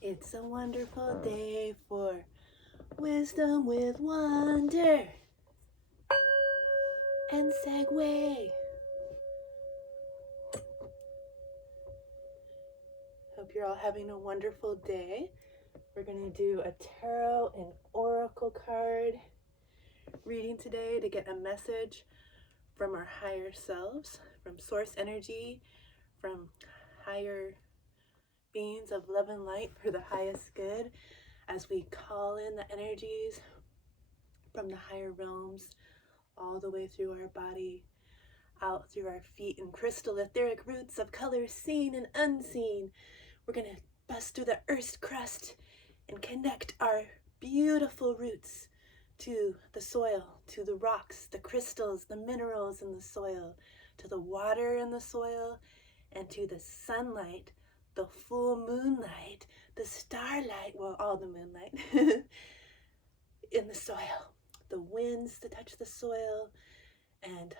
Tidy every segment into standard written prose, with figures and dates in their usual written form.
It's a wonderful day for wisdom with wonder and Segue. Hope you're all having a wonderful day. We're going to do a tarot and oracle card reading today to get a message from our higher selves, from source energy, from higher beings of love and light for the highest good, as we call in the energies from the higher realms all the way through our body, out through our feet and crystal etheric roots of colors seen and unseen. We're going to bust through the earth's crust and connect our beautiful roots to the soil, to the rocks, the crystals, the minerals in the soil, to the water in the soil, and to the sunlight, the full moonlight, the starlight, well, all the moonlight in the soil, the winds that touch the soil, and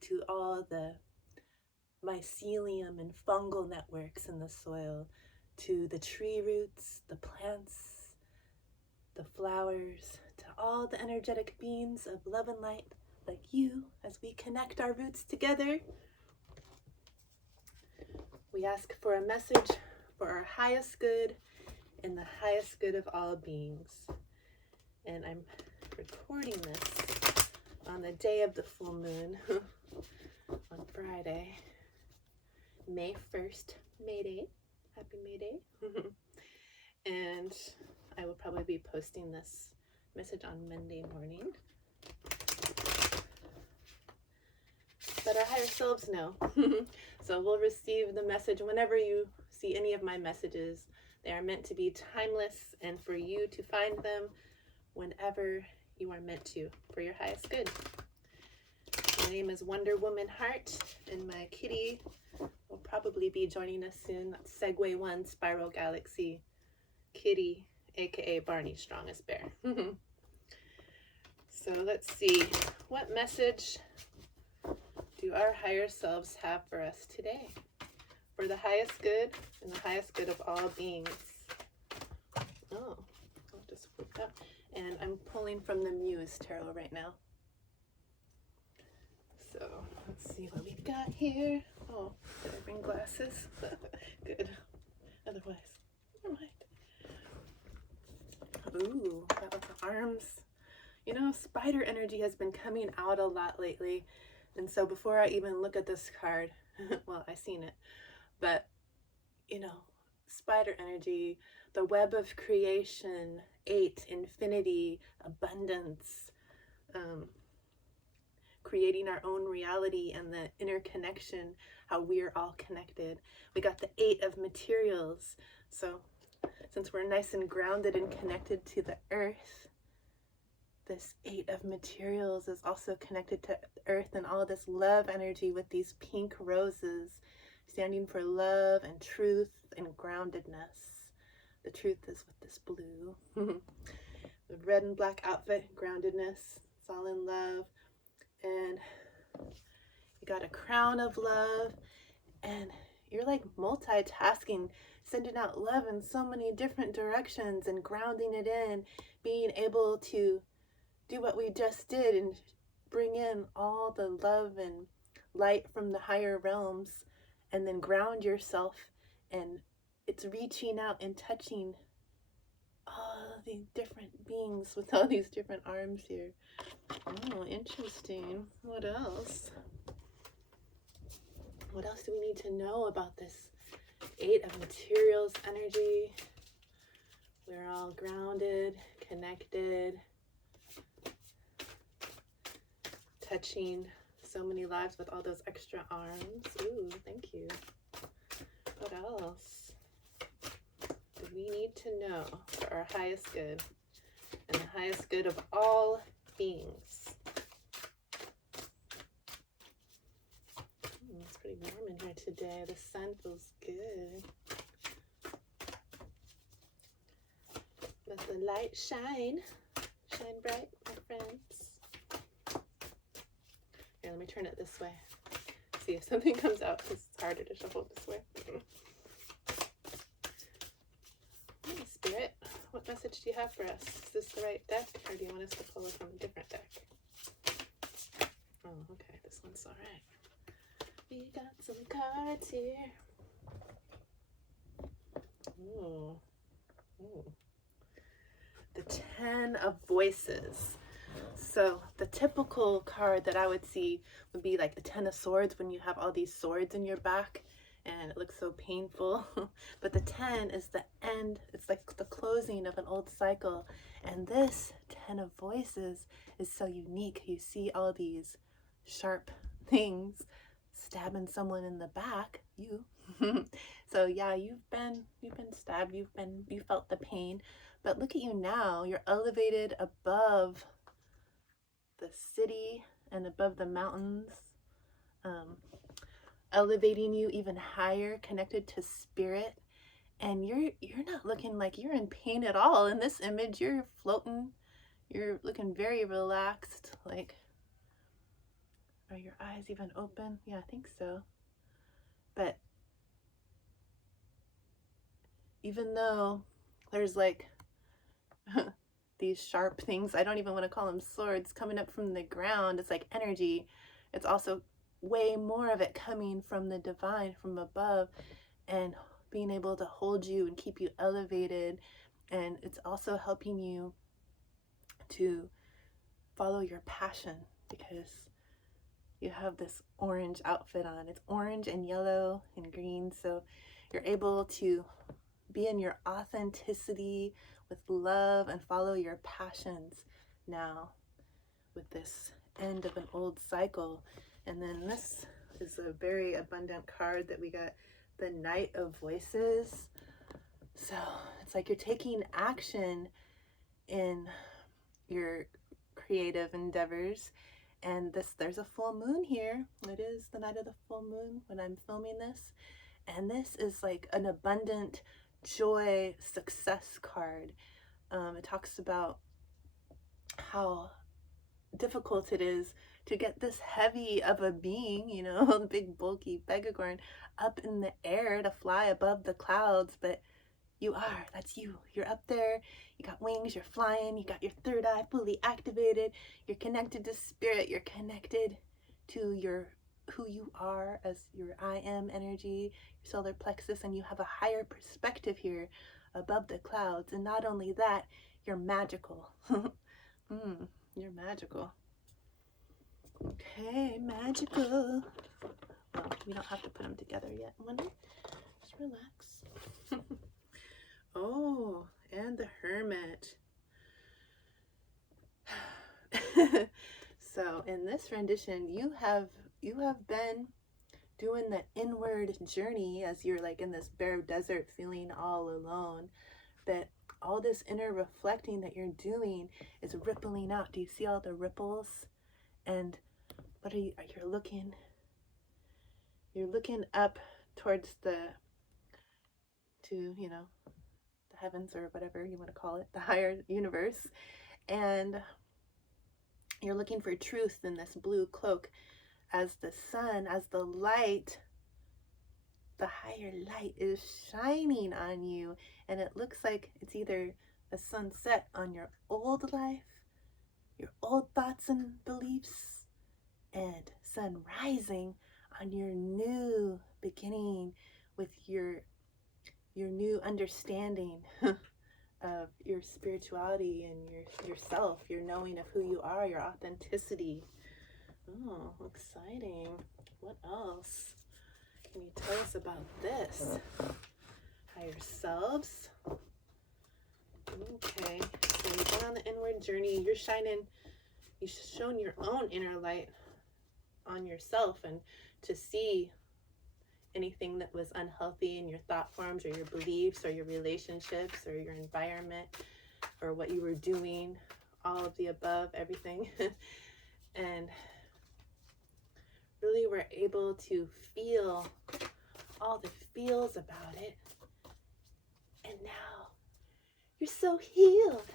to all the mycelium and fungal networks in the soil, to the tree roots, the plants, the flowers, to all the energetic beings of love and light like you, as we connect our roots together. We ask for a message for our highest good and the highest good of all beings. And I'm recording this on the day of the full moon on Friday, May 1st, May Day. Happy May Day. And I will probably be posting this message on Monday morning. But our higher selves know. So we'll receive the message whenever you see any of my messages. They are meant to be timeless and for you to find them whenever you are meant to, for your highest good. My name is Wonder Woman Heart, and my kitty will probably be joining us soon. That's Segue 1 Spiral Galaxy Kitty, aka Barney's strongest bear. So let's see, what message do our higher selves have for us today? For the highest good and the highest good of all beings. Oh, I'll just flip that. And I'm pulling from the Muse Tarot right now. So let's see what we've got here. Oh, did I bring glasses? Good. Otherwise, never mind. Ooh, got lots of arms. You know, spider energy has been coming out a lot lately. And so before I even look at this card, well, I seen it, but you know, spider energy, the web of creation, 8, infinity, abundance, creating our own reality and the interconnection, how we're all connected. We got the 8 of materials. So since we're nice and grounded and connected to the earth, this 8 of materials is also connected to earth and all this love energy with these pink roses standing for love and truth and groundedness. The truth is with this blue. The red and black outfit, groundedness, it's all in love. And you got a crown of love, and you're like multitasking, sending out love in so many different directions and grounding it in, being able to do what we just did and bring in all the love and light from the higher realms, and then ground yourself, and it's reaching out and touching all these different beings with all these different arms here. Oh, interesting. What else? What else do we need to know about this 8 of materials energy? We're all grounded, connected, touching so many lives with all those extra arms. Ooh, thank you. What else do we need to know for our highest good and the highest good of all beings? It's pretty warm in here today. The sun feels good. Let the light shine. Shine bright, my friends. Here, let me turn it this way. See if something comes out, because it's harder to shuffle this way. message do you have for us? Is this the right deck, or do you want us to pull it from a different deck? Oh, okay, this one's all right. We got some cards here. Ooh. Ooh. The 10 of Voices. So the typical card that I would see would be like the 10 of Swords, when you have all these swords in your back and it looks so painful. But the 10 is the end. It's like the closing of an old cycle. And this 10 of Voices is so unique. You see all these sharp things stabbing someone in the back, you. So yeah, you've been stabbed, you felt the pain. But look at you now. You're elevated above the city and above the mountains, elevating you even higher, connected to spirit. And you're not looking like you're in pain at all. In this image, you're floating. You're looking very relaxed. Like, are your eyes even open? Yeah, I think so. But even though there's like these sharp things, I don't even want to call them swords, coming up from the ground, it's like energy. It's also way more of it coming from the divine, from above, and being able to hold you and keep you elevated. And it's also helping you to follow your passion, because you have this orange outfit on. It's orange and yellow and green, so you're able to be in your authenticity with love and follow your passions now, with this end of an old cycle. And then this is a very abundant card that we got, the Knight of Voices. So it's like you're taking action in your creative endeavors. And there's a full moon here. It is the night of the full moon when I'm filming this. And this is like an abundant joy success card. It talks about how difficult it is to get this heavy of a being, you know, big bulky Pegacorn, up in the air to fly above the clouds. But that's you. You're up there, you got wings, you're flying, you got your third eye fully activated, you're connected to spirit, you're connected to your who you are as your I am energy, your solar plexus, and you have a higher perspective here above the clouds. And not only that, you're magical. You're magical. Okay, magical. Well, we don't have to put them together yet. Wonder, just relax. Oh, and the Hermit. So in this rendition, you have been doing the inward journey as you're like in this bare desert feeling all alone. But all this inner reflecting that you're doing is rippling out. Do you see all the ripples? And what you're looking up towards the heavens, or whatever you want to call it, the higher universe. And you're looking for truth in this blue cloak, as the sun, as the light, the higher light is shining on you. And it looks like it's either a sunset on your old life, your old thoughts and beliefs, and sun rising on your new beginning with your new understanding of your spirituality and yourself, your knowing of who you are, your authenticity. Oh, exciting. What else can you tell us about this? Higher selves. Okay, so you've been on the inward journey. You've shown your own inner light on yourself, and to see anything that was unhealthy in your thought forms or your beliefs or your relationships or your environment or what you were doing, all of the above, everything. And really were able to feel all the feels about it. And now you're so healed.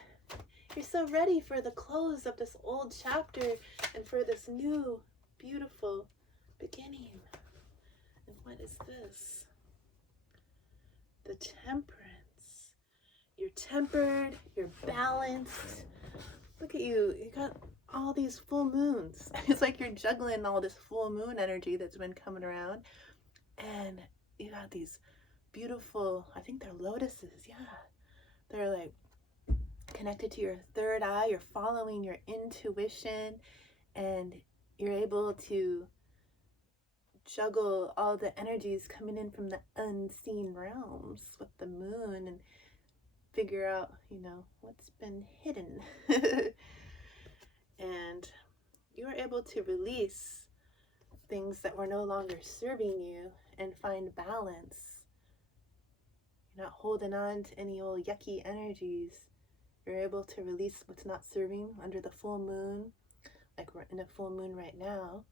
You're so ready for the close of this old chapter and for this new, beautiful beginning. And what is this? The Temperance. you're tempered, you're balanced. Look at you, you got all these full moons. It's like you're juggling all this full moon energy that's been coming around. And you got these beautiful, I think they're lotuses, yeah. They're like connected to your third eye. You're following your intuition, and you're able to juggle all the energies coming in from the unseen realms with the moon and figure out, what's been hidden. And you were able to release things that were no longer serving you and find balance. You're not holding on to any old yucky energies. You're able to release what's not serving under the full moon, like we're in a full moon right now.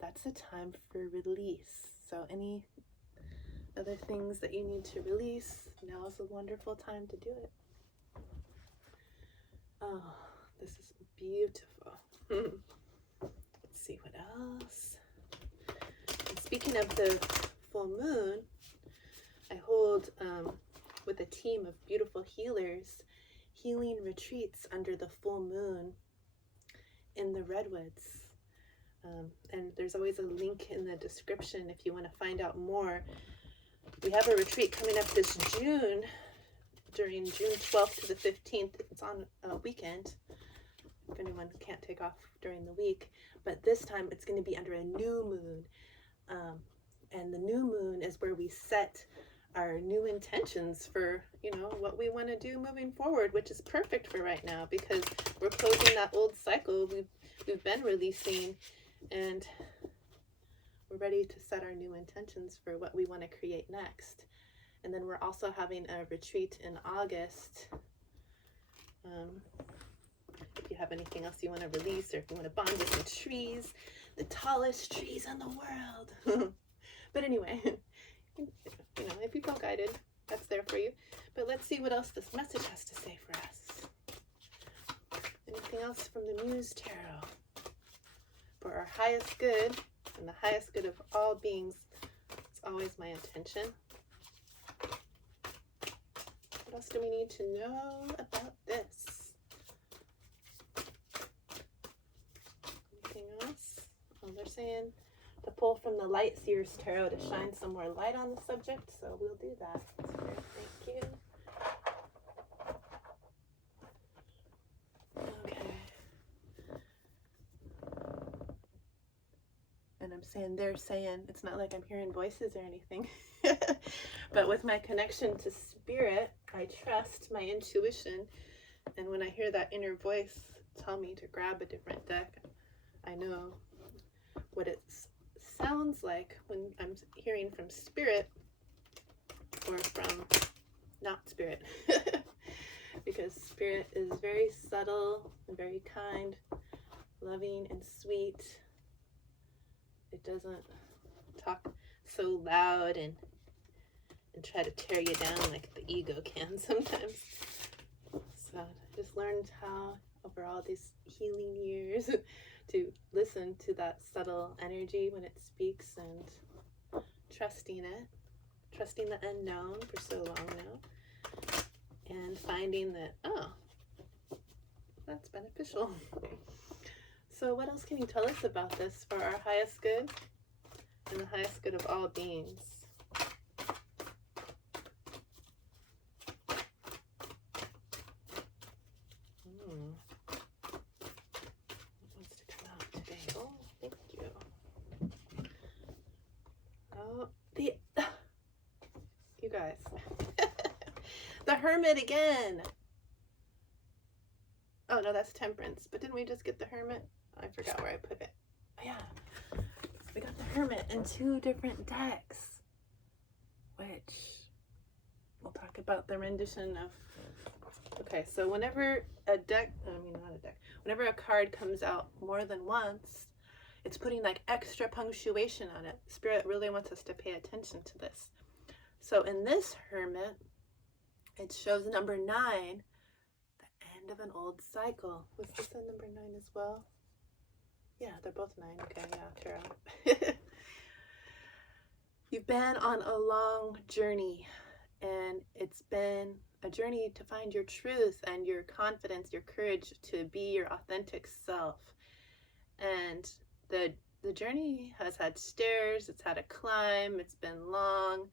That's a time for release. So any other things that you need to release, now is a wonderful time to do it. Oh, this is beautiful. Let's see what else. And speaking of the full moon, I hold with a team of beautiful healers healing retreats under the full moon in the redwoods. And there's always a link in the description if you want to find out more. We have a retreat coming up this June, during June 12th to the 15th. It's on a weekend, if anyone can't take off during the week. But this time it's going to be under a new moon. And the new moon is where we set our new intentions for, what we want to do moving forward, which is perfect for right now because we're closing that old cycle we've been releasing, and we're ready to set our new intentions for what we want to create next. And then we're also having a retreat in August. If you have anything else you want to release, or if you want to bond with the trees, the tallest trees in the world. But anyway, if you feel guided, that's there for you. But let's see what else this message has to say for us. Anything else from the Muse Tarot? For our highest good and the highest good of all beings, it's always my intention. What else do we need to know about this? Anything else? Oh, they're saying to pull from the Light Seers Tarot to shine some more light on the subject, so we'll do that. Spirit, thank you. Okay. And they're saying, it's not like I'm hearing voices or anything, but with my connection to spirit, I trust my intuition. And when I hear that inner voice tell me to grab a different deck, I know what it sounds like when I'm hearing from spirit or from not spirit. Because spirit is very subtle and very kind, loving and sweet. It doesn't talk so loud and try to tear you down like the ego can sometimes. So I just learned how, over all these healing years, to listen to that subtle energy when it speaks and trusting it, trusting the unknown for so long now, and finding that, oh, that's beneficial. So what else can you tell us about this for our highest good and the highest good of all beings? What wants to come out today? Oh, thank you. Oh, you guys. The Hermit again. Oh, no, that's Temperance. But didn't we just get the Hermit? I forgot where I put it. Oh, yeah. We got the Hermit in 2 different decks, which we'll talk about the rendition of. Okay, so whenever whenever a card comes out more than once, it's putting like extra punctuation on it. Spirit really wants us to pay attention to this. So in this Hermit, it shows number 9, the end of an old cycle. Was this a number 9 as well? Yeah, they're both 9. Okay, yeah, Tarot. You've been on a long journey, and it's been a journey to find your truth and your confidence, your courage to be your authentic self. And the journey has had stairs, it's had a climb, it's been long,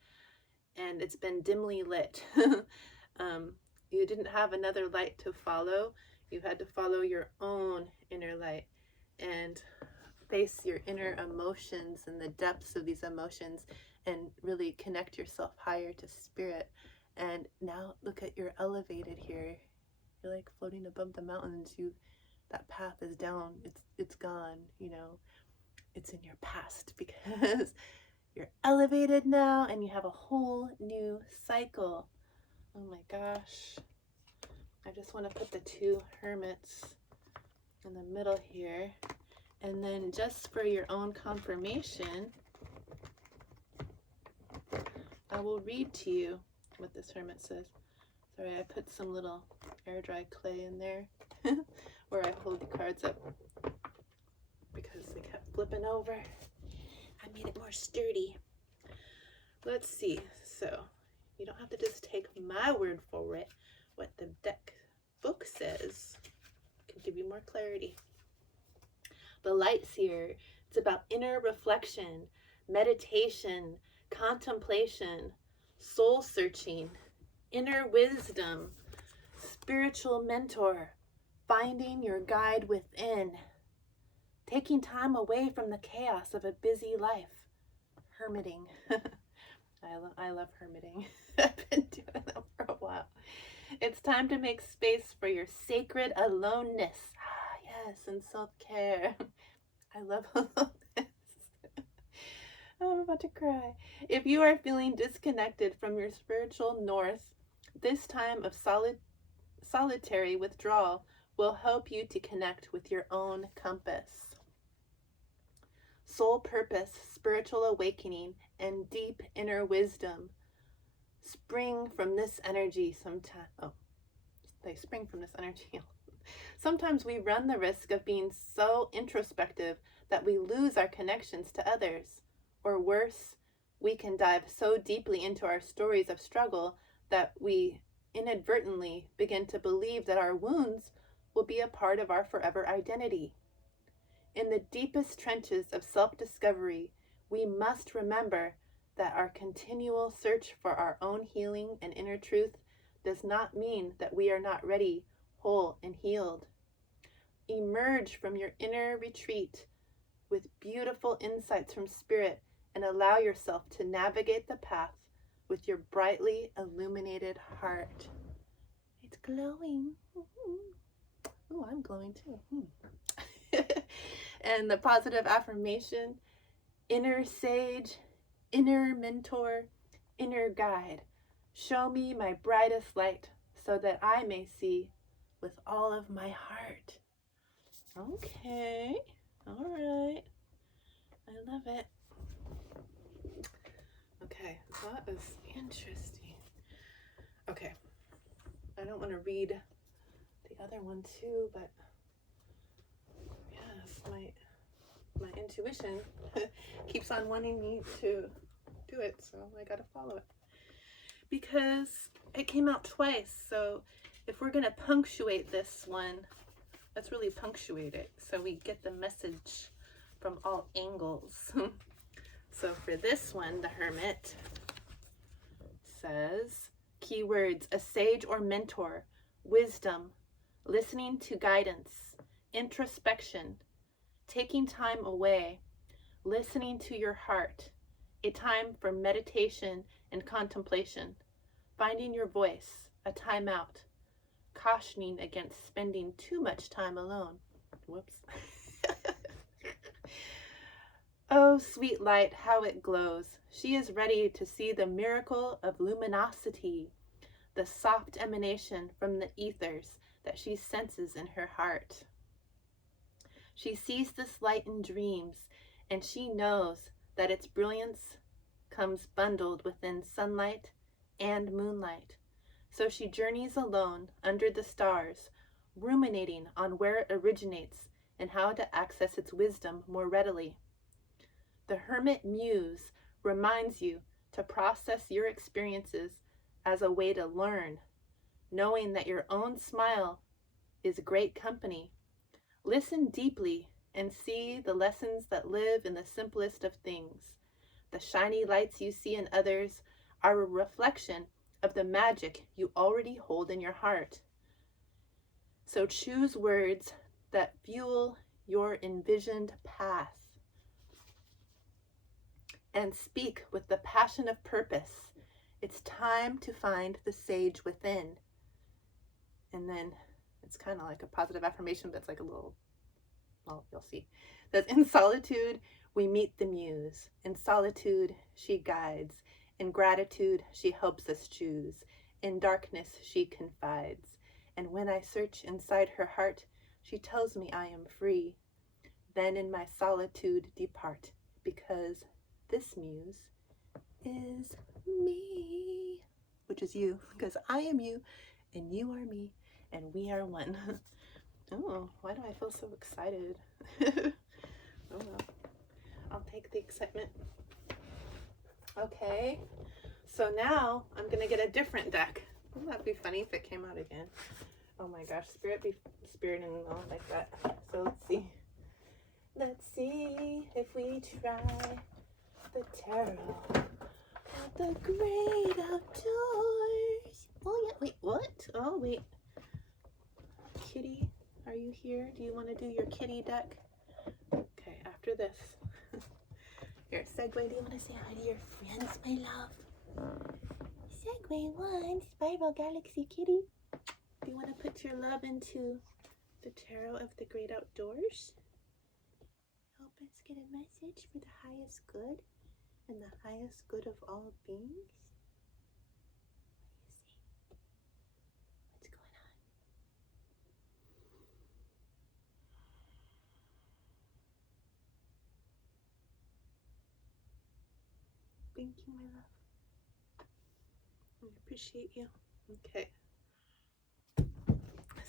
and it's been dimly lit. You didn't have another light to follow. You had to follow your own inner light and face your inner emotions and the depths of these emotions and really connect yourself higher to spirit. And now look at, you're elevated here. You're like floating above the mountains. That path is down. It's gone, it's in your past because you're elevated now and you have a whole new cycle. Oh my gosh. I just want to put the two hermits in the middle here. And then just for your own confirmation, I will read to you what this hermit says. Sorry, I put some little air dry clay in there where I hold the cards up because they kept flipping over. I made it more sturdy. Let's see. So you don't have to just take my word for it. What the deck book says can give you more clarity. The light's here. It's about inner reflection, meditation, contemplation, soul searching, inner wisdom, spiritual mentor, finding your guide within, taking time away from the chaos of a busy life, hermiting. I love hermiting. I've been doing that for a while. It's time to make space for your sacred aloneness. Yes, and self-care. I love aloneness. I'm about to cry. If you are feeling disconnected from your spiritual north, this time of solitary withdrawal will help you to connect with your own compass. Soul purpose, spiritual awakening, and deep inner wisdom spring from this energy sometimes. Oh, they spring from this energy. Sometimes we run the risk of being so introspective that we lose our connections to others. Or worse, we can dive so deeply into our stories of struggle that we inadvertently begin to believe that our wounds will be a part of our forever identity. In the deepest trenches of self-discovery, we must remember that our continual search for our own healing and inner truth does not mean that we are not ready, whole, and healed. Emerge from your inner retreat with beautiful insights from spirit and allow yourself to navigate the path with your brightly illuminated heart. It's glowing. Oh, I'm glowing too. And the positive affirmation, inner sage, inner mentor, inner guide, show me my brightest light so that I may see with all of my heart. Okay, all right. I love it. Okay, that is interesting. Okay, I don't want to read the other one too, but yes, my intuition keeps on wanting me to do it, so I gotta follow it. Because it came out twice, so if we're gonna punctuate this one, let's really punctuate it so we get the message from all angles. So for this one, the Hermit says, keywords: a sage or mentor, wisdom, listening to guidance, introspection, taking time away, listening to your heart, a time for meditation and contemplation, finding your voice, a time out, cautioning against spending too much time alone. Whoops. Oh, sweet light, how it glows. She is ready to see the miracle of luminosity, the soft emanation from the ethers that she senses in her heart. She sees this light in dreams, and she knows that its brilliance comes bundled within sunlight and moonlight. So she journeys alone under the stars, ruminating on where it originates and how to access its wisdom more readily. The Hermit Muse reminds you to process your experiences as a way to learn, knowing that your own smile is great company. Listen deeply and see the lessons that live in the simplest of things. The shiny lights you see in others are a reflection of the magic you already hold in your heart. So choose words that fuel your envisioned path and speak with the passion of purpose. It's time to find the sage within. And then it's kind of like a positive affirmation, but it's like a little, well, you'll see. It says, in solitude, we meet the muse. In solitude, she guides. In gratitude, she helps us choose. In darkness, she confides. And when I search inside her heart, she tells me I am free. Then in my solitude depart, because this muse is me, which is you, because I am you, and you are me, and we are one. Oh, why do I feel so excited? Oh well, I'll take the excitement. Okay, so now I'm gonna get a different deck. Wouldn't that be funny if it came out again? Oh my gosh, spirit be spiriting on like that. So let's see. Let's see if we try the tarot of the great outdoors. Oh yeah, wait, what? Oh wait. Kitty, are you here? Do you want to do your kitty deck? Okay, after this. Here, Segue, do you want to say hi to your friends, my love? Segue 1, Spiral Galaxy Kitty. Do you want to put your love into the tarot of the great outdoors? Help us get a message for the highest good and the highest good of all beings. What do you see? What's going on? Thank you, my love. I appreciate you. Okay.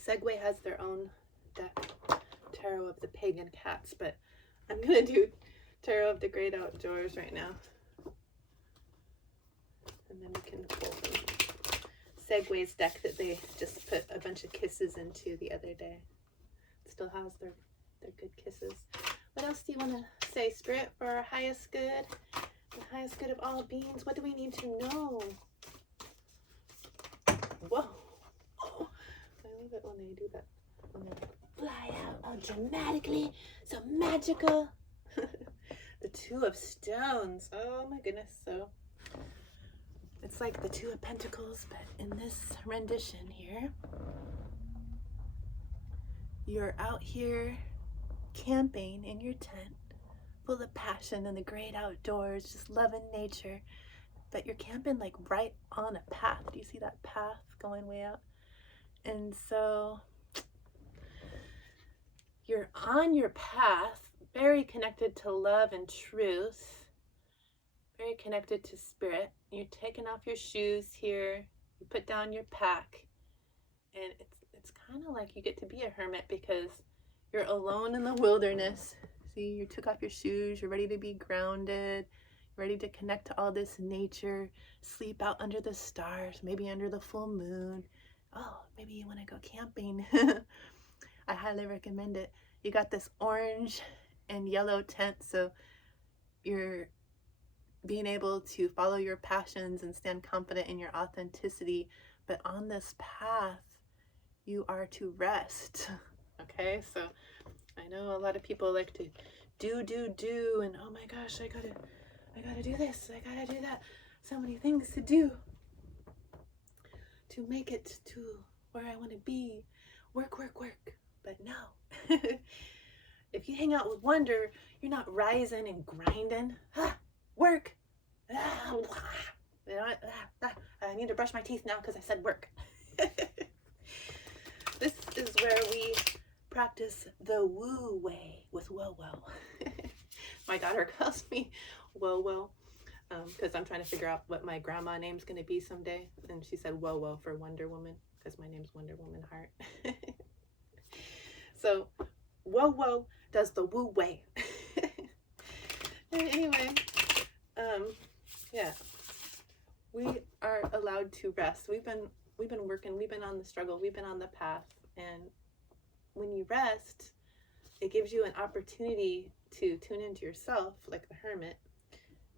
Segue has their own deck, Tarot of the Pagan Cats, but I'm going to do Tarot of the Great Outdoors right now. And then we can pull them. Segway's deck that they just put a bunch of kisses into the other day. It still has their good kisses. What else do you want to say, Spirit, for our highest good? The highest good of all beings? What do we need to know? Whoa. Oh, I love it when they do that. When they fly out all dramatically, so magical. The Two of Stones. Oh my goodness. So it's like the Two of Pentacles, but in this rendition here, you're out here camping in your tent, full of passion in the great outdoors, just loving nature, but you're camping like right on a path. Do you see that path going way out? And so you're on your path, very connected to love and truth, very connected to spirit. You're taking off your shoes here, you put down your pack, and it's kind of like you get to be a hermit because you're alone in the wilderness. See, you took off your shoes, you're ready to be grounded, ready to connect to all this nature, sleep out under the stars, maybe under the full moon. Oh, maybe you want to go camping. I highly recommend it. You got this orange and yellow tent, so you're being able to follow your passions and stand confident in your authenticity. But on this path, you are to rest. Okay, so I know a lot of people like to do, and oh my gosh, I gotta do this, I gotta do that. So many things to do to make it to where I want to be. Work. But no. If you hang out with Wonder, you're not rising and grinding. Work. You know what? I need to brush my teeth now because I said work. This is where we practice the woo way with Wowo. My daughter calls me Wowo because I'm trying to figure out what my grandma name's going to be someday. And she said Wowo for Wonder Woman because my name's Wonder Woman Heart. So Wowo does the woo way. Anyway, yeah. we are allowed to rest. We've been working, we've been on the struggle, we've been on the path, and when you rest, it gives you an opportunity to tune into yourself like the hermit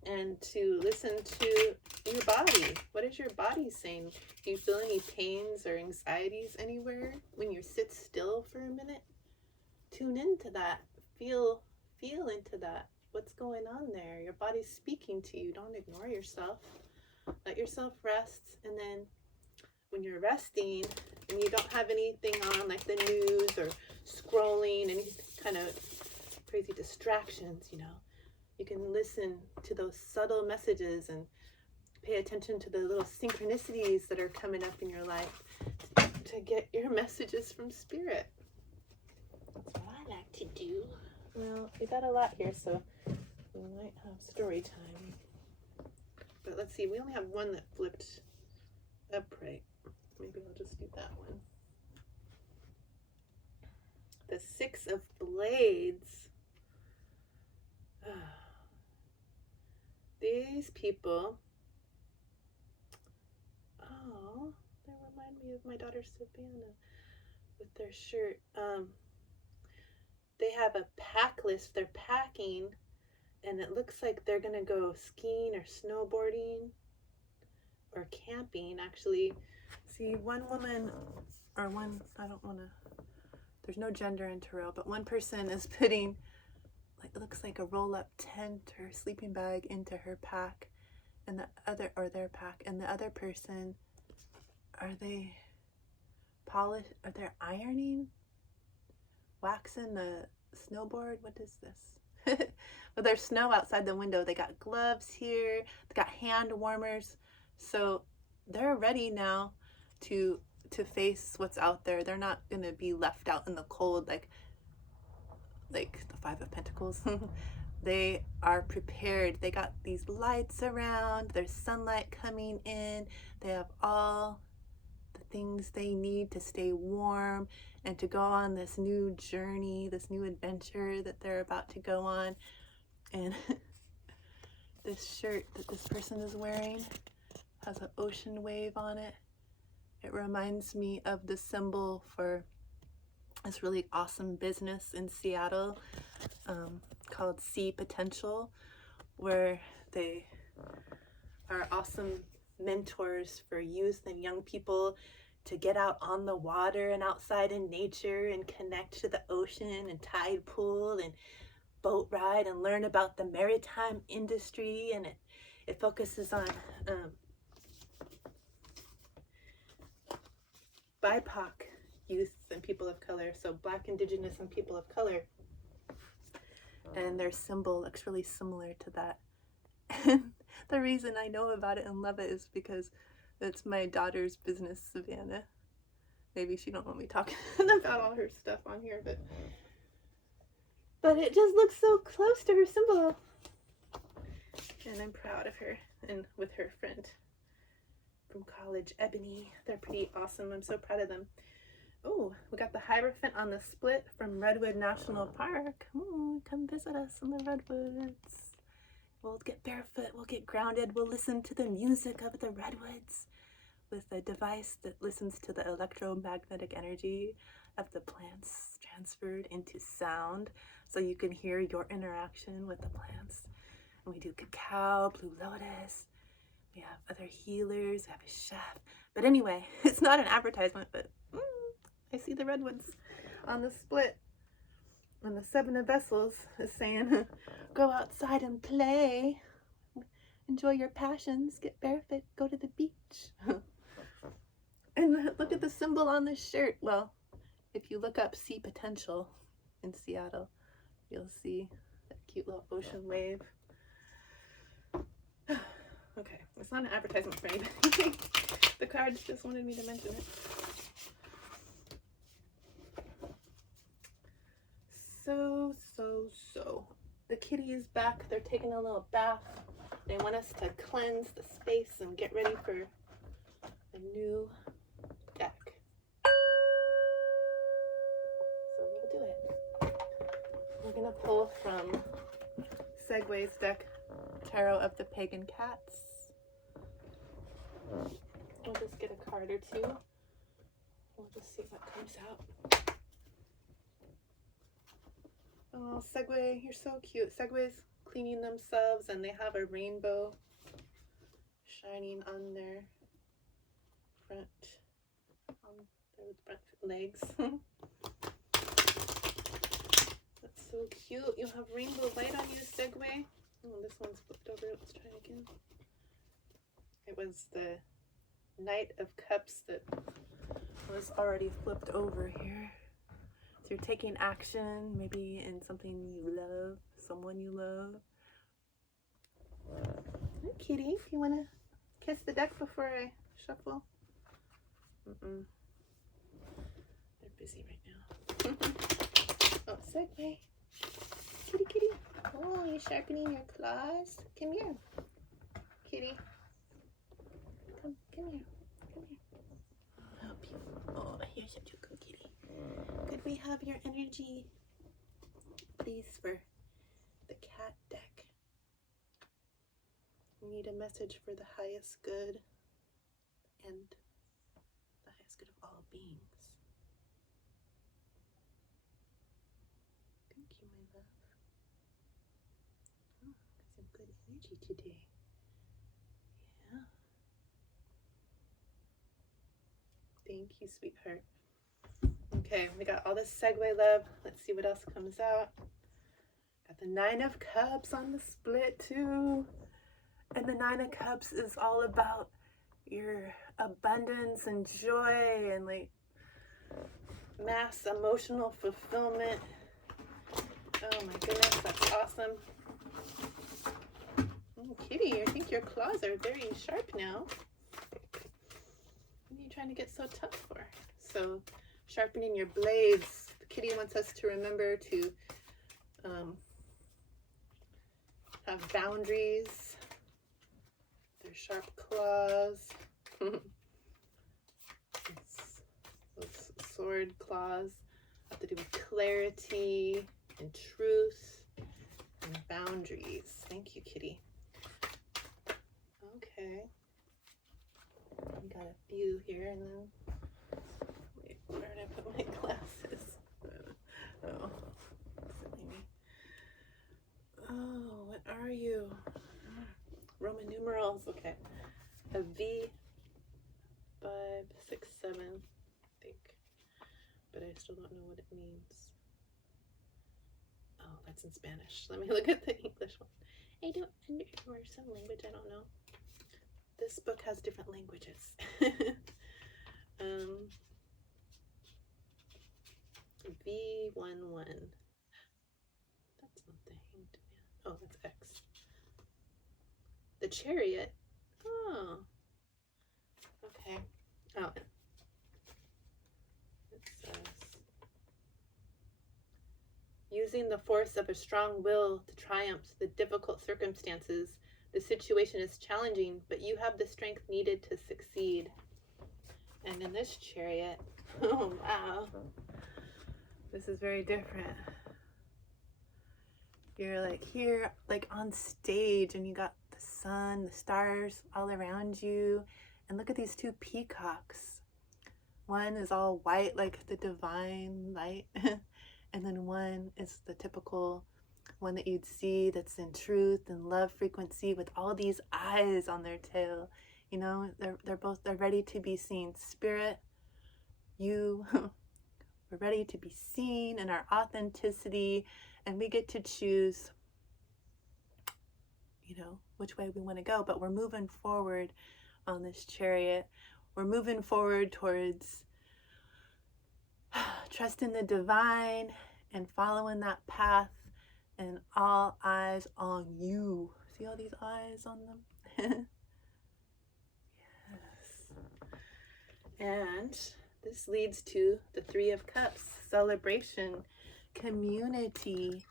and to listen to your body. What is your body saying? Do you feel any pains or anxieties anywhere when you sit still for a minute? Tune into that. Feel into that. What's going on there? Your body's speaking to you. Don't ignore yourself. Let yourself rest, and then when you're resting and you don't have anything on like the news or scrolling, any kind of crazy distractions, you can listen to those subtle messages and pay attention to the little synchronicities that are coming up in your life to get your messages from spirit. That's what I like to do. Well, we got a lot here, so we might have story time. But let's see, we only have one that flipped upright. Maybe I'll just do that one. The Six of Blades. These people, they remind me of my daughter Savannah with their shirt. They have a pack list. They're packing, and it looks like they're gonna go skiing or snowboarding or camping. Actually, see, one woman, or one, I don't want to, there's no gender in tarot, but one person is putting, like, it looks like a roll-up tent or sleeping bag into her pack, and the other, or their pack, and the other person, are they ironing, waxing the snowboard? What is this? Well, there's snow outside the window. They got gloves here, they got hand warmers, so they're ready now to face what's out there. They're not gonna be left out in the cold like the Five of Pentacles. They are prepared. They got these lights around, there's sunlight coming in, they have all the things they need to stay warm and to go on this new journey, this new adventure that they're about to go on. And this shirt that this person is wearing has an ocean wave on it. It reminds me of the symbol for this really awesome business in Seattle called See Potential, where they are awesome mentors for youth and young people to get out on the water and outside in nature and connect to the ocean and tide pool and boat ride and learn about the maritime industry. And it focuses on BIPOC youth and people of color, so Black, Indigenous, and people of color. And their symbol looks really similar to that. And the reason I know about it and love it is because it's my daughter's business, Savannah. Maybe she don't want me talking about all her stuff on here, but it just looks so close to her symbol. And I'm proud of her, and with her friend from college, Ebony. They're pretty awesome. I'm so proud of them. Oh, we got the Hierophant on the split from Redwood National Park. Ooh, come visit us in the Redwoods. We'll get barefoot, we'll get grounded, we'll listen to the music of the Redwoods with a device that listens to the electromagnetic energy of the plants transferred into sound, so you can hear your interaction with the plants. And we do cacao, blue lotus, we have other healers, we have a chef. But anyway, it's not an advertisement, but I see the Redwoods on the split. And the Seven of Vessels is saying, go outside and play. Enjoy your passions, get barefoot, go to the beach. And look at the symbol on this shirt. Well, if you look up See Potential in Seattle, you'll see that cute little ocean wave. Okay, it's not an advertisement for anybody. The cards just wanted me to mention it. So. The kitty is back. They're taking a little bath. They want us to cleanse the space and get ready for a new deck. So we'll do it. We're going to pull from Segue's deck, Tarot of the Pagan Cats. We'll just get a card or two. We'll just see what comes out. Oh, Segue, you're so cute. Segway's cleaning themselves and they have a rainbow shining on their front legs. That's so cute. You have rainbow light on you, Segue. Oh, this one's flipped over. Let's try again. It was the Knight of Cups that was already flipped over here. So you're taking action, maybe in something you love, someone you love. Hi, kitty. If you want to kiss the deck before I shuffle. They're busy right now. Oh, Segue. Kitty, kitty. Oh, you're sharpening your claws. Come here, kitty. Come here. Come here. I'll help you. Oh, you're such a good kitty. Could we have your energy, please, for the cat deck? We need a message for the highest good and the highest good of all beings. Thank you, my love. Oh, got some good energy today. Yeah. Thank you, sweetheart. Okay, we got all this Segue love. Let's see what else comes out. Got the Nine of Cups on the split too. And the Nine of Cups is all about your abundance and joy and like mass emotional fulfillment. Oh my goodness, that's awesome. Oh, kitty, I think your claws are very sharp now. What are you trying to get so tough for? So sharpening your blades. The kitty wants us to remember to have boundaries. Their sharp claws. Those sword claws have to do with clarity and truth and boundaries. Thank you, kitty. Okay. We got a few here and then wait, where did I put my glasses? Oh, maybe. Oh, what are you? Roman numerals. Okay. A V, 5, 6, 7, I think. But I still don't know what it means. Oh, that's in Spanish. Let me look at the English one. I don't or some language I don't know. This book has different languages. V11. That's not the hanged man. Oh, that's X. The Chariot. Oh. Okay. Oh. It says, using the force of a strong will to triumph the difficult circumstances. The situation is challenging, but you have the strength needed to succeed. And in this Chariot, oh wow, this is very different. You're like here, like on stage, and you got the sun, the stars all around you. And look at these two peacocks. One is all white, like the divine light. And then one is the typical one that you'd see that's in truth and love frequency with all these eyes on their tail. You know, they're ready to be seen. Spirit, you, we're ready to be seen in our authenticity, and we get to choose, you know, which way we want to go. But we're moving forward on this Chariot. We're moving forward towards trusting the divine and following that path, and all eyes on you. See all these eyes on them? Yes. And this leads to the Three of Cups, celebration, community,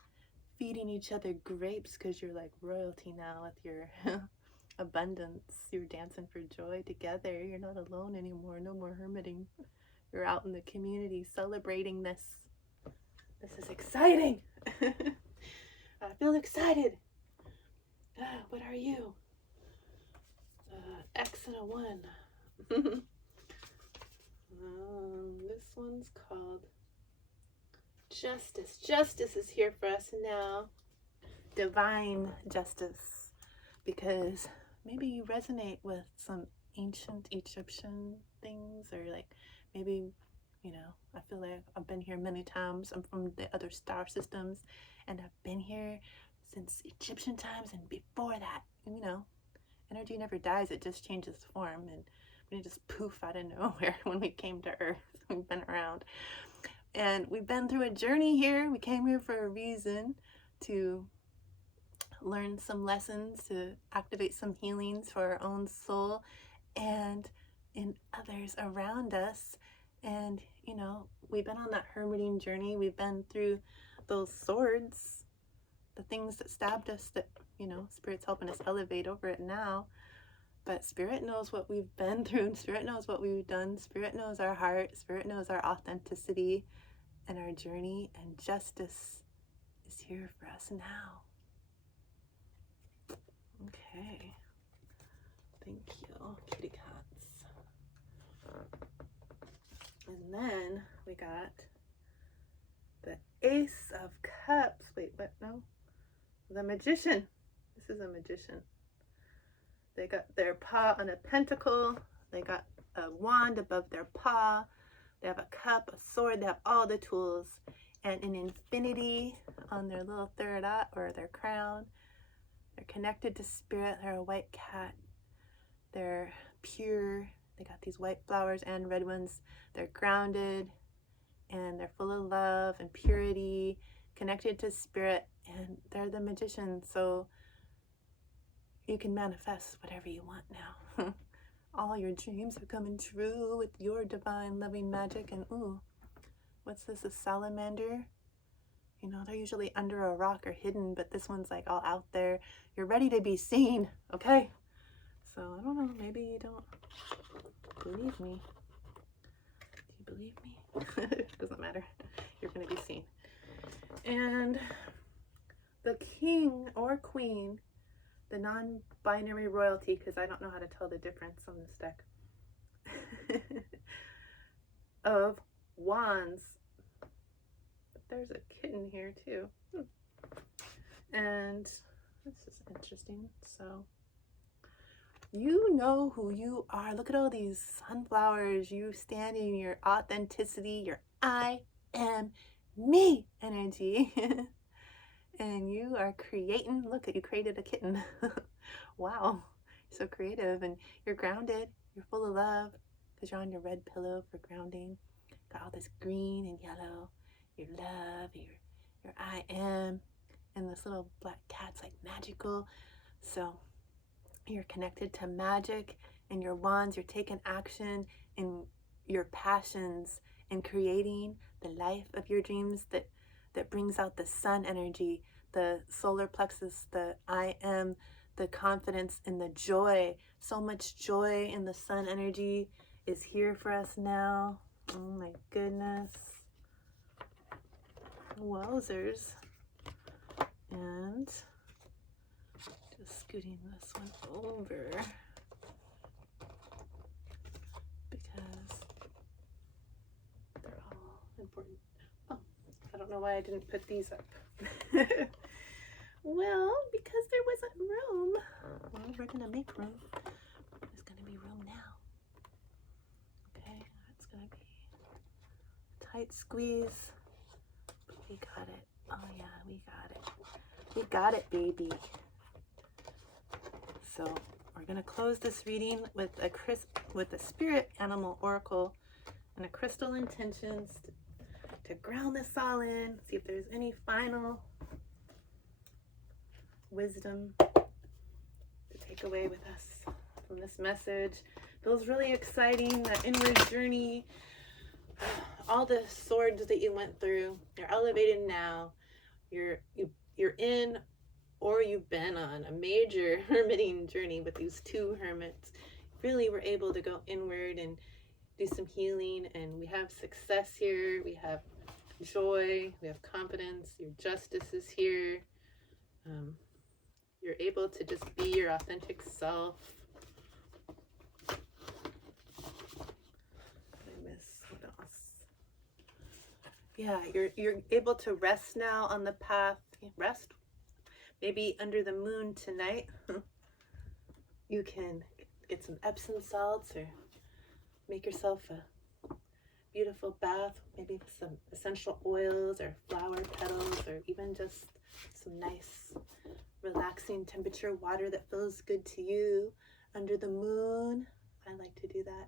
feeding each other grapes because you're like royalty now with your abundance. You're dancing for joy together. You're not alone anymore. No more hermiting. You're out in the community celebrating this. This is exciting. I feel excited. What are you? X and a 1. This one's called Justice. Justice is here for us now. Divine justice. Because maybe you resonate with some ancient Egyptian things, or like maybe, you know, I feel like I've been here many times. I'm from the other star systems, and I've been here since Egyptian times and before that. You know, energy never dies, it just changes form, and we just poof out of nowhere when we came to Earth. We've been around, and we've been through a journey here. We came here for a reason, to learn some lessons, to activate some healings for our own soul and in others around us. And, you know, we've been on that hermiting journey. We've been through those swords, the things that stabbed us, that, you know, Spirit's helping us elevate over it now. But Spirit knows what we've been through, and Spirit knows what we've done. Spirit knows our heart. Spirit knows our authenticity and our journey, and justice is here for us now. Okay. Thank you, kitty cats. And then we got the Ace of Cups. Wait, what? No. The Magician. This is a magician. They got their paw on a pentacle. They got a wand above their paw. They have a cup, a sword. They have all the tools. And an infinity on their little third eye, or their crown. They're connected to Spirit. They're a white cat. They're pure. They got these white flowers and red ones. They're grounded, and they're full of love and purity, connected to Spirit, and they're the magician. So you can manifest whatever you want now. All your dreams are coming true with your divine loving magic. And ooh, what's this, a salamander? You know, they're usually under a rock or hidden, but this one's like all out there. You're ready to be seen, okay? So I don't know, maybe you don't believe me. Do you believe me? Doesn't matter. You're gonna be seen. And the king or queen, the non-binary royalty, because I don't know how to tell the difference on this deck, of wands. But there's a kitten here too. And this is interesting. So you know who you are. Look at all these sunflowers. You stand in your authenticity, your I am me energy. And you are creating. Look at you, created a kitten. Wow, you're so creative, and you're grounded. You're full of love because you're on your red pillow for grounding. Got all this green and yellow. Your love, your I am, and this little black cat's like magical. So you're connected to magic and your wands. You're taking action in your passions and creating the life of your dreams that brings out the sun energy, the solar plexus, the I am, the confidence and the joy. So much joy in the sun energy is here for us now. Oh my goodness. Wowzers. And just scooting this one over because they're all important. Oh, I don't know why I didn't put these up. Well, because there wasn't room. Well, we're gonna make room. There's gonna be room now. Okay, that's gonna be a tight squeeze. But we got it. Oh yeah, we got it. We got it, baby. So we're gonna close this reading with a spirit animal oracle and a crystal intentions to ground this all in. See if there's any final wisdom to take away with us from this message. Feels really exciting, that inward journey, all the swords that you went through. You're elevated now. You're in, or you've been on a major hermiting journey with these two hermits. Really were able to go inward and do some healing, and we have success here. We have joy. We have confidence. Your justice is here. You're able to just be your authentic self. Yeah, you're able to rest now on the path. Rest, maybe under the moon tonight. You can get some Epsom salts or make yourself a beautiful bath, maybe with some essential oils or flower petals, or even just some nice relaxing temperature water that feels good to you under the moon. I like to do that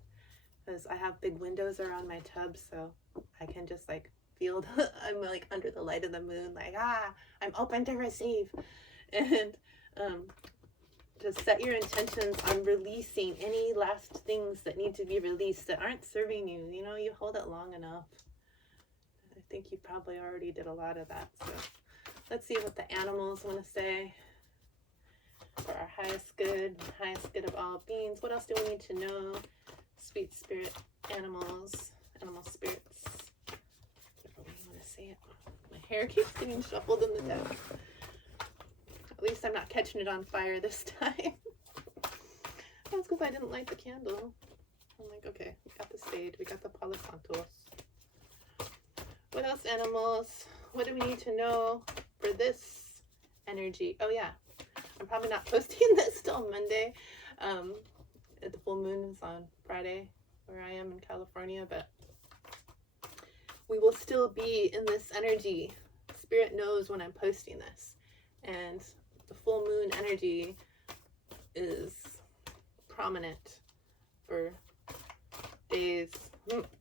because I have big windows around my tub, so I can just like feel I'm like under the light of the moon, like I'm open to receive. And just set your intentions on releasing any last things that need to be released that aren't serving you. You know, you hold it long enough. I think you probably already did a lot of that. So let's see what the animals want to say for our highest good of all beings. What else do we need to know? Sweet spirit animals, animal spirits. Whatever we want to say it. My hair keeps getting shuffled in the deck. At least I'm not catching it on fire this time. That's because I didn't light the candle. I'm like, okay, we got the sage, we got the Palo Santos. What else, animals? What do we need to know for this energy? Oh yeah, I'm probably not posting this till Monday. The full moon is on Friday where I am in California, but we will still be in this energy. Spirit knows when I'm posting this. And the full moon energy is prominent for days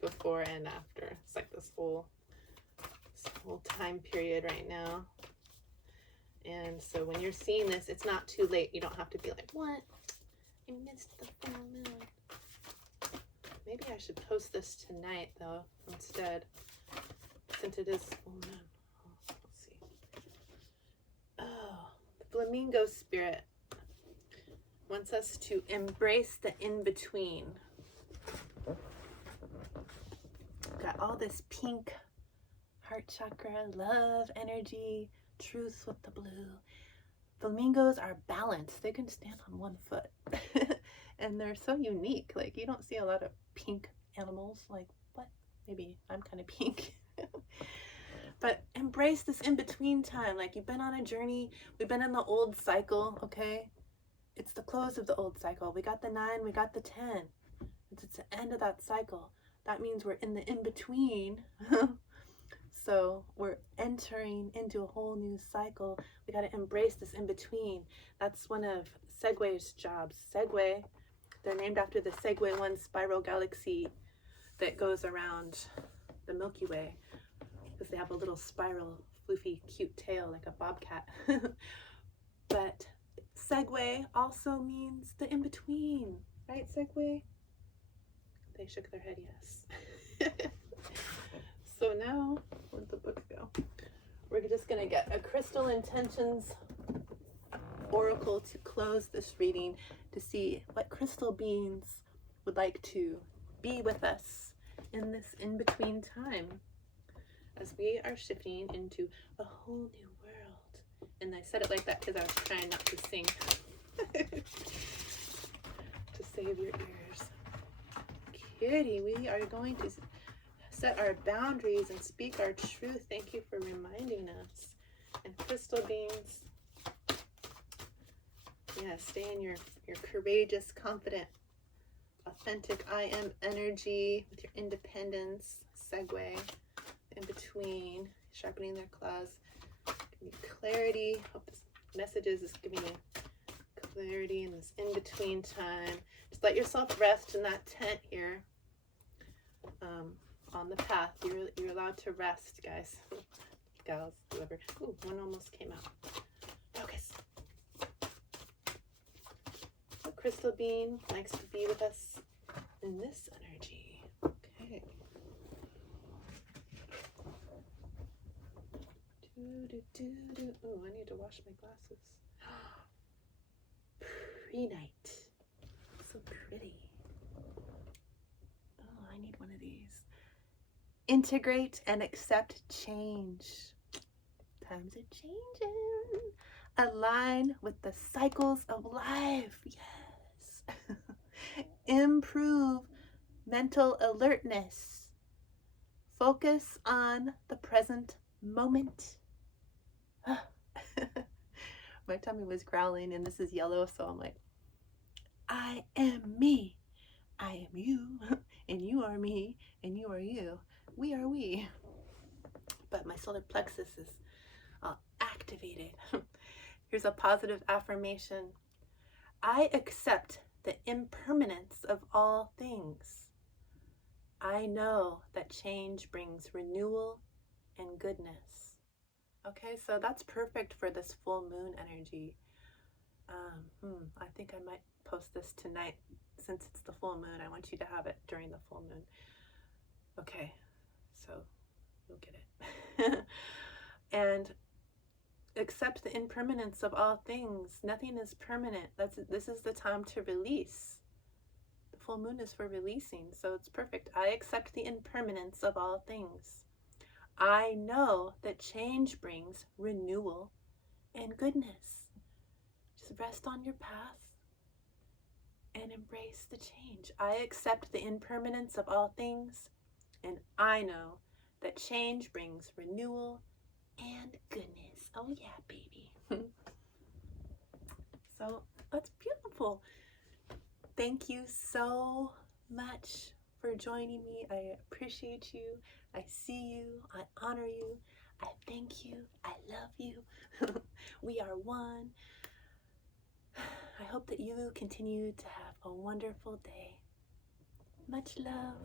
before and after. It's like this whole time period right now. And so when you're seeing this, it's not too late. You don't have to be like, what? I missed the full moon. Maybe I should post this tonight though instead, since it is full moon. Let's see. Oh, the flamingo spirit wants us to embrace the in-between. Got all this pink heart chakra, love energy, truth with the blue. Flamingos are balanced. They can stand on one foot. And they're so unique. Like, you don't see a lot of pink animals. Like, what? Maybe I'm kind of pink. But embrace this in-between time. Like, you've been on a journey. We've been in the old cycle, okay? It's the close of the old cycle. We got the 9, we got the 10. It's the end of that cycle. That means we're in the in-between. So we're entering into a whole new cycle. We got to embrace this in-between. That's one of Segue's jobs. Segue, they're named after the Segue 1 spiral galaxy that goes around the Milky Way, because they have a little spiral, floofy, cute tail like a bobcat. But Segue also means the in-between, right, Segue? They shook their head yes. So now, where'd the book go? We're just going to get a Crystal Intentions oracle to close this reading to see what crystal beings would like to be with us in this in-between time as we are shifting into a whole new world. And I said it like that because I was trying not to sing. To save your ears. Kitty, we are going to set our boundaries and speak our truth. Thank you for reminding us. And crystal beings, yeah, stay in your courageous, confident, authentic I am energy with your independence. Segue in between, sharpening their claws. Give you clarity. Hope this messages is giving you clarity in this in between time. Just let yourself rest in that tent here. On the path, you're allowed to rest, guys, gals, whoever. Ooh, one almost came out. Focus. The crystal being likes to be with us in this energy. Okay. Oh, I need to wash my glasses. Pre-night. So pretty. Oh, I need one of these. Integrate and accept change. Times are changing. Align with the cycles of life. Yes. Improve mental alertness. focus on the present moment. My tummy was growling, and this is yellow, so I'm like, I am me. I am you, and you are me, and you are you. We are we. But my solar plexus is activated. Here's a positive affirmation. I accept the impermanence of all things. I know that change brings renewal and goodness. Okay, so that's perfect for this full moon energy. I think I might post this tonight since it's the full moon. I want you to have it during the full moon. Okay, so you'll get it. And accept the impermanence of all things. Nothing is permanent. This is the time to release. The full moon is for releasing, so it's perfect. I accept the impermanence of all things. I know that change brings renewal and goodness. Just rest on your path and embrace the change. I accept the impermanence of all things, and I know that change brings renewal and goodness. Oh yeah, baby. So that's beautiful. Thank you so much for joining me. I appreciate you. I see you. I honor you. I thank you. I love you. We are one. I hope that you continue to have a wonderful day. Much love.